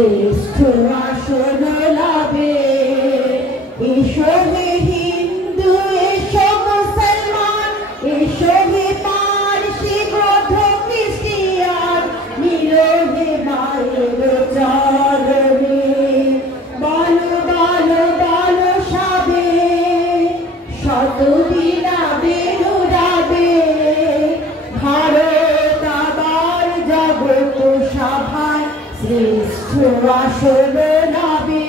শ্রেষ্ঠ আসন লাভে। এসো হে হিন্দু, এসো মুসলমান, এসো হে পারসি, বৌদ্ধ, খ্রিস্টিয়ান, মিলো হে মায়ের চরণে। বলো বলো বলো সবে, শত বীরাবে নুরাবে, ভারত আবার জগৎ সভায় শ্রেষ্ঠ আসন লাভে।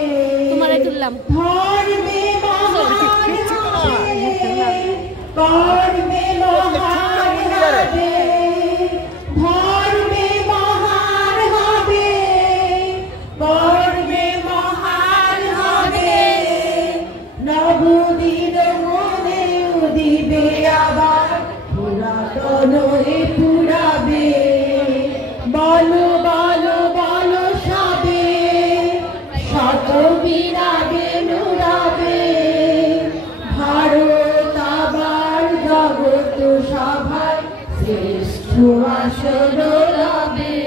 ধর্মে মহান হবে, কর্মে মহান হবে, ধর্মে মহান হবে, কর্মে মহান হবে। নবদিন মনে উদিবে আবার, পুরাতন পুরাবে। বলো বলো বলো সবে, শত বীরাবে নুরাবে, ভারত আবার জগৎ সভায় শ্রেষ্ঠ আসন লাভে।